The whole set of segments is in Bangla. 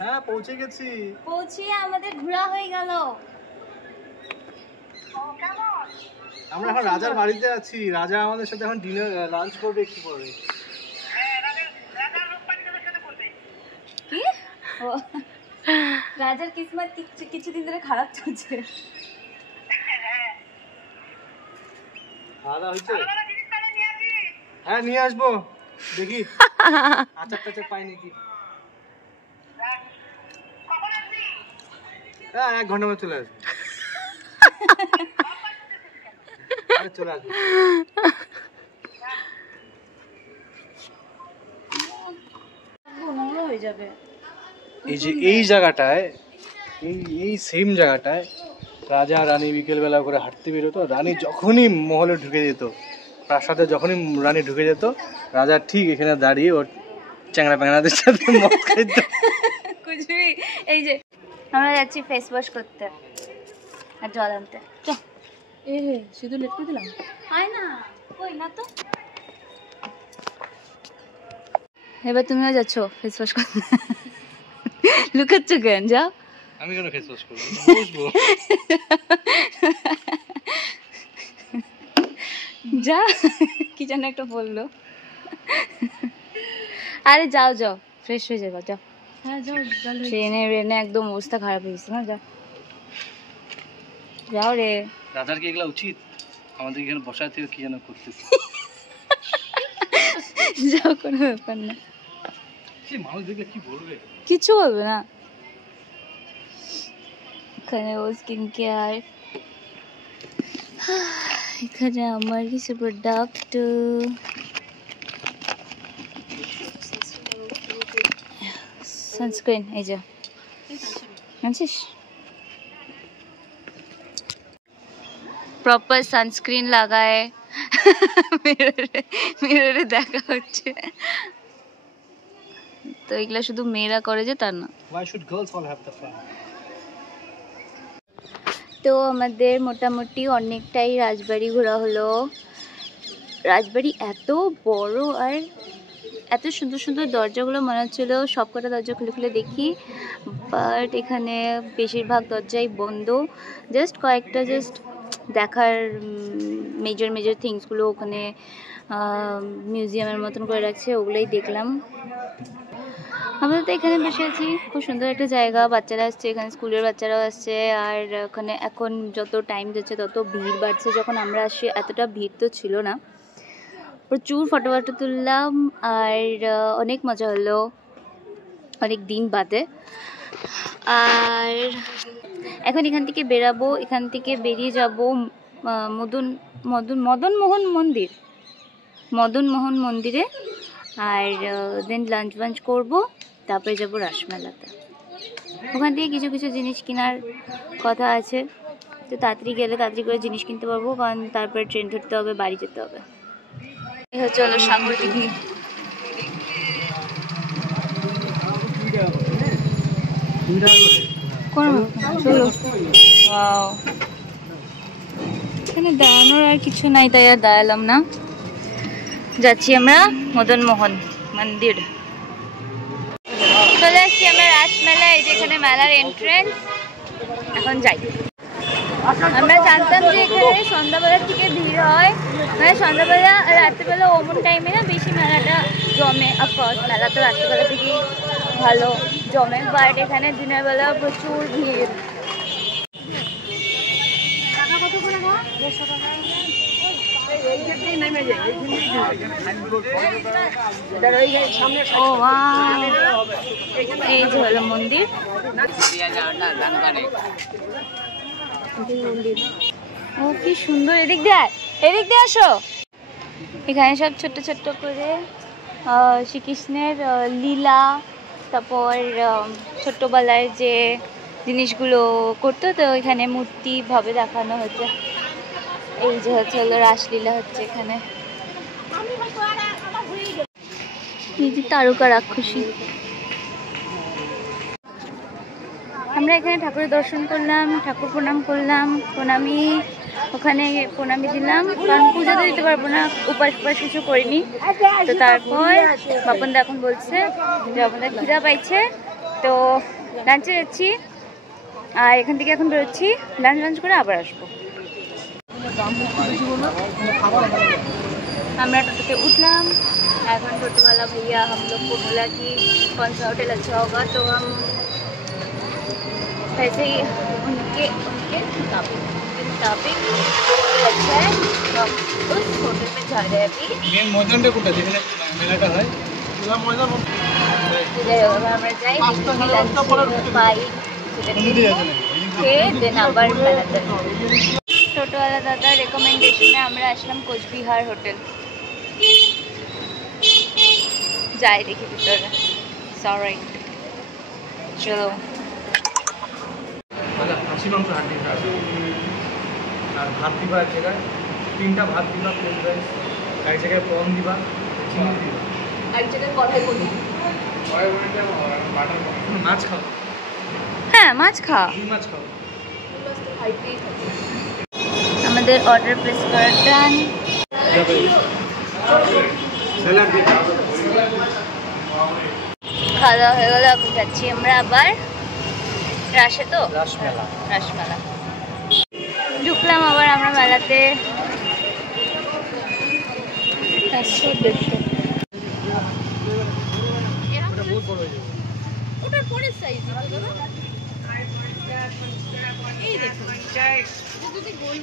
হ্যাঁ পৌঁছে গেছি। পৌঁছিয়ে আমাদের ঘোরা হয়ে গেল। আমরা এখন রাজার বাড়িতে আছি। রাজা আমাদের সাথে এখন ডিনার লাঞ্চ করবে একটু পরে। কি রাজার কিসমত কিছুদিন ধরে খারাপ চলছে। খাওয়া হয়েছে? হ্যাঁ নিয়ে আসবো, দেখি আচার টাচার পাই নাকি। হ্যাঁ 1 ঘন্টার মধ্যে চলে আসবো। চলে আসবো। হয়ে যাবে। এই যে এই জায়গাটায়, এই সেম জায়গাটায় রাজা রানী বিকেলবেলা করে হাঁটতে বেরোতো। রানী যখনই মহলে ঢুকে যেত, প্রাসাদে যখনই রানী ঢুকে যেত, রাজা ঠিক এখানে দাঁড়িয়ে ওর চ্যাংড়া প্যাংড়াদের সাথে মদ খাইত। কুচবি। এই যে আমরা যাচ্ছি ফেস ওয়াশ করতে আর জল আনতে। চল। এ শুধু লেট করে দিলাম। হয় না, কই না তো। এবার তুমিও যাচ্ছ ফেস ওয়াশ করতে। লুকাচ্ছ কেন? যাও। আমি কেন ফেস ওয়াশ করবো? বসবো। যা, কি যেন একটা বললো। আরে যাও যাও, ফ্রেশ হয়ে যাবে, যাও। হ্যাঁ যাও। ট্রেনে একদম অবস্থা খারাপ হয়ে গেছে না, যাও যাও রে। রাজার কি এগুলা উচিত? আমাদের এখানে বসাতে কি যেন করতেছে। যাও, কোনো ব্যাপার না। মানুষ দেখলে কি বলবে? কিছু বলবে না। এখানে ও স্কিন কেয়ার, এখানে আমার কিছু প্রোডাক্ট, সানস্ক্রিন। এই যে আনছিস? প্রপার সানস্ক্রিন লাগায় মিররে দেখা হচ্ছে। তো এগুলা শুধু মেয়েরা করে যে তার না। Why should girls all have the fun? তো আমাদের মোটামুটি অনেকটাই রাজবাড়ি ঘোরা হলো। রাজবাড়ি এত বড় আর এত সুন্দর সুন্দর দরজাগুলো মনে হচ্ছিলো সবকটা দরজা খুলে খুলে দেখি, বাট এখানে বেশিরভাগ দরজাই বন্ধ। জাস্ট কয়েকটা দেখার মেজর থিংসগুলো ওখানে মিউজিয়ামের মতন করে রাখছে, ওগুলোই দেখলাম। আমরা তো এখানে বসে আছি, খুব সুন্দর একটা জায়গা। বাচ্চারা আসছে এখানে, স্কুলের বাচ্চারাও আসছে। আর ওখানে এখন যত টাইম যাচ্ছে তত ভিড় বাড়ছে। যখন আমরা আসি এতটা ভিড় তো ছিল না। প্রচুর ফটো তুললাম আর অনেক মজা হলো অনেক দিন বাদে। আর এখন এখান থেকে বেরাবো, এখান থেকে বেরিয়ে যাব মদন মোহন মন্দিরে। আর দেন লাঞ্চ করবো, তারপরে যাবো রাসমেলাতে। ওখান থেকে কিছু কিছু জিনিস কেনার কথা আছে, তো তাড়াতাড়ি গেলে তাড়াতাড়ি করে জিনিস কিনতে পারবো, কারণ তারপরে ট্রেন ধরতে হবে, বাড়ি যেতে হবে। এই হচ্ছে হলো সাগর দিঘি। এখানে দাঁড়ানোর আর কিছু নাই, তাই আর দাঁড়ালাম না। যাচ্ছি আমরা মদন মোহন মন্দির। চলে আসছি আমরা রাসমেলা। এই যে এখানে মেলার এন্ট্রেন্স। এখন যাই। আমরা জানতাম যে এখানে সন্ধ্যাবেলার থেকে ভিড় হয়, মানে সন্ধ্যাবেলা রাত্রিবেলা ওমন টাইমে না বেশি মেলাটা জমে। অফকোর্স মেলা তো রাত্রিবেলা থেকেই ভালো জমে, বাট এখানে দিনের বেলা প্রচুর ভিড়। ও এই যে হলো মন্দির। ও কি সুন্দর, এদিক দিয়ে আসো। এখানে সব ছোট্ট ছোট্ট করে শ্রীকৃষ্ণের লীলা, তারপর ছোট্টবেলার যে জিনিসগুলো করতো, তো এখানে মূর্তি ভাবে দেখানো হচ্ছে। এই যে হলো রাসলীলা হচ্ছে এখানে। এই যে তারকা রাক্ষসী। আমরা এখানে ঠাকুরের দর্শন করলাম, ঠাকুর প্রণাম করলাম, ওখানে প্রণামী দিলাম, কারণ পুজো তো দিতে পারবো না, উপাস কিছু করিনি। তো তারপর বাপনদা এখন বলছে যে আমাদের খিদা পাইছে, তো লাঞ্চে যাচ্ছি, আর এখান থেকে এখন বেরোচ্ছি, লাঞ্চ করে আবার আসবো। আমরা টোটোতে उठलाम। এখন टोटो वाला भैया हम लोग को बोला कि कौन सा होटल अच्छा होगा, तो हम वैसे ही उनके मुताबिक अच्छा है तो हम उस होटल में जा रहे हैं अभी। মেন ময়দানটা কোথায় যেখানে মেলাটা হয়? আমরা যাই লাঞ্চ পাই খেয়ে দেন আবার মেলাতে। টোটোওয়ালা দাদা রেকমেন্ডেশনে আমরা আসলাম কোচবিহার হোটেল। যাই দেখি ভিতরে। সরি, চলো। আচ্ছা, খাসি মাংস হাড্ডি খাবে আর ভাত দিবা এক জায়গায়, 3টা ভাত দিবা, প্লেন রাইস এক জায়গায়, প্রন দিবা, চিংড়ি দিবা এক জায়গায় কড়াই করি। মাছ খাও? হ্যাঁ, মাছ খাও। মাছ খাও। আমাদের অর্ডার প্লেস করা ডান। খাওয়া দাওয়া হয়ে গেল, এখন যাচ্ছি আমরা আবার রাসে। তো রাসমেলা ঢুকলাম আবার আমরা মেলাতে।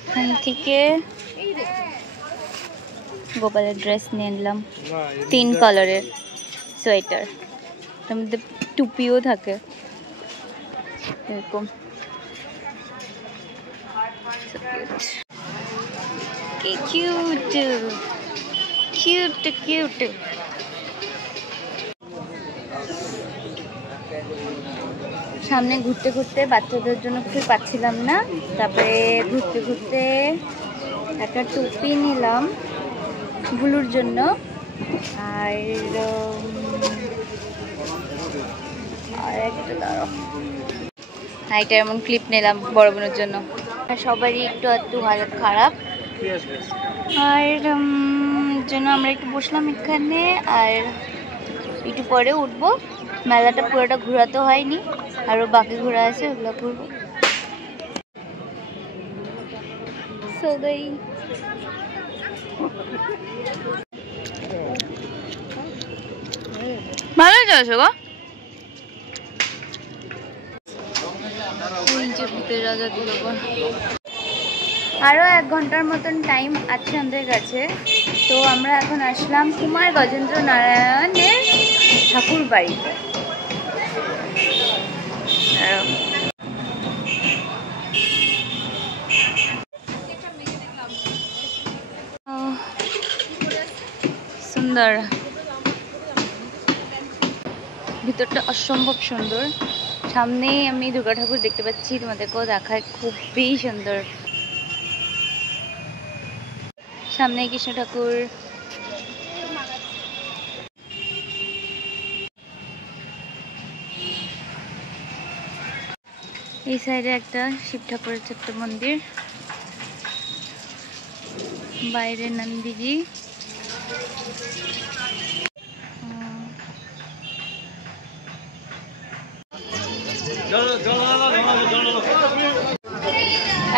এখান থেকে গোপালের ড্রেস নিয়ে নিলাম, 3 কালারের সোয়েটার, তার মধ্যে টুপিও থাকে এরকম। Cute cute cute. সামনে ঘুরতে ঘুরতে বাচ্চাদের জন্য কিছু পাচ্ছিলাম না, তারপরে ঘুরতে ঘুরতে একটা টুপি নিলাম ভুলুর জন্য, আর একটা দাঁড়াও, এটা এমন ক্লিপ নিলাম বড় বোনের জন্য। সবারই একটু হালত খারাপ, আর জন্য আমরা একটু বসলাম এখানে, আর একটু পরে উঠবো। মেলাটা পুরোটা ঘোরাতে হয়নি, আরও বাকি ঘোরা আছে, ওগুলো ঘুরবো। ভালো যাচ্ছে গো। আরও 1 ঘন্টার মতন টাইম আছে আমাদের কাছে, তো আমরা এখন আসলাম কুমার গজেন্দ্র নারায়ণের ঠাকুর বাড়িতে। সুন্দর, ভিতরটা অসম্ভব সুন্দর। সামনেই আমি দুর্গা ঠাকুর দেখতে পাচ্ছি, তোমাদেরকেও দেখায়, খুবই সুন্দর। সামনে কৃষ্ণ ঠাকুর, এই সাইডে একটা শিব ঠাকুরের ছোট্ট মন্দির, বাইরে নন্দীজি।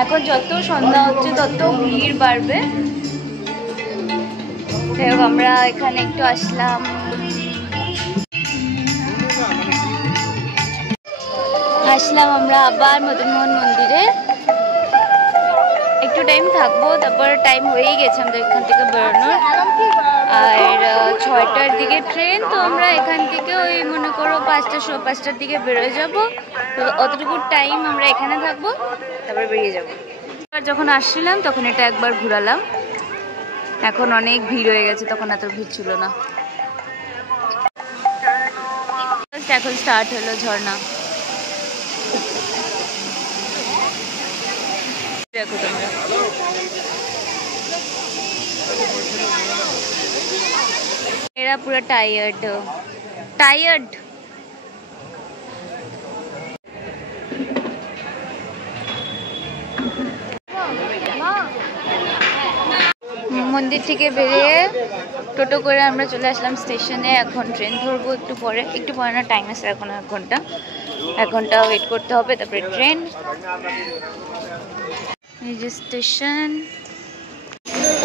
এখন যত সন্ধ্যা হচ্ছে তত ভিড় বাড়বে। আমরা এখানে একটু আসলাম, আমরা আবার মদনমোহন মন্দিরে। একটু টাইম থাকবো, তারপর টাইম হয়েই গেছে আমাদের এখান থেকে বেরোনোর, আর 6টার দিকে ট্রেন, তো আমরা এখান থেকে ওই মনে করো 5টার দিকে বেরোয় যাব। তো অতটুকু টাইম আমরা এখানে থাকবো, তারপর বেরিয়ে যাব। যখন আসছিলাম তখন এটা একবার ঘোরালাম, এখন অনেক ভিড় হয়ে গেছে, তখন এত ভিড় ছিল না। এখন স্টার্ট হলো ঝর্ণা, দেখো তোমরা। এরা পুরো টায়ার্ড। মন্দির থেকে বেরিয়ে টোটো করে আমরা চলে আসলাম স্টেশনে। এখন ট্রেন ধরবো একটু পরে না, টাইম আছে এখন 1 ঘন্টা ওয়েট করতে হবে, তারপরে ট্রেন। এই যে স্টেশন,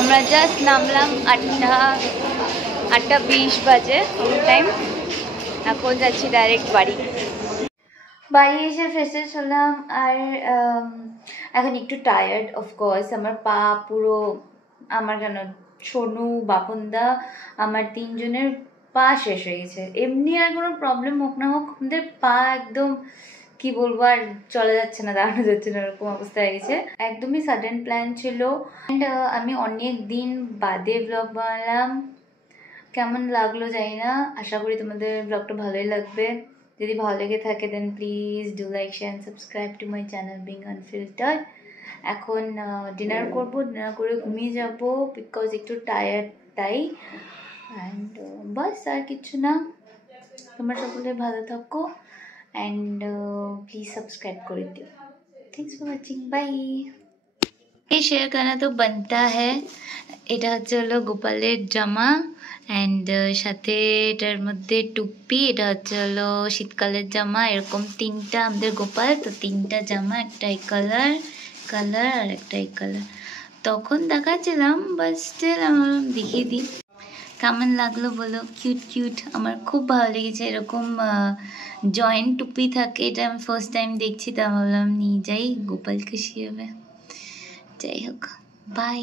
আমরা জাস্ট নামলাম 8:20 বাজে টাইম। এখন যাচ্ছি ডাইরেক্ট বাড়ি এসে ফ্রেশ হলাম। আর এখন একটু টায়ার্ড অফকোর্স। আমার পা পুরো, আমার কেন সোনু, বাপনদা, আমার 3 জনের পা শেষ হয়ে গেছে। এমনি আর কোনো প্রবলেম হোক না হোক, আমাদের পা একদম কি বলবো, আর চলা যাচ্ছে না, দাঁড়ানো যাচ্ছে না, এরকম অবস্থা হয়ে গেছে। একদমই সাডেন প্ল্যান ছিল। অ্যান্ড আমি অনেক দিন বাদে ব্লগ বানালাম। কেমন লাগলো জানি না, আশা করি তোমাদের ব্লগটা ভালোই লাগবে। যদি ভালো লেগে থাকে then please do like share and subscribe to my channel being unfiltered. এখন ডিনার করবো, ডিনার করে ঘুমিয়ে যাব বিকজ একটু টায়ার্ড তাই। অ্যান্ড বাস, আর কিছু না। তোমরা সকলে ভালো থাকো অ্যান্ড প্লিজ সাবস্ক্রাইব করে দিও। Thanks for watching, bye. এই শেয়ার করা তো বানতা হ্যাঁ। এটা হচ্ছে হলো গোপালের জামা অ্যান্ড সাথে এটার মধ্যে টুপি। এটা হচ্ছে হলো শীতকালের জামা। এরকম 3টা আমাদের গোপাল, তো 3টা জামা, একটা এই কালার আর একটা এই কালার। তখন দেখাচ্ছিলাম, বাট স্টিল আমার দেখিয়ে দিই কেমন লাগলো বলো। কিউট, আমার খুব ভালো লেগেছে। এরকম জয়েন্ট টুপি থাকে, এটা আমি ফার্স্ট টাইম দেখছি, তা ভাবলাম নিয়ে যাই, গোপাল খুশি হবে। যাই হোক, বাই।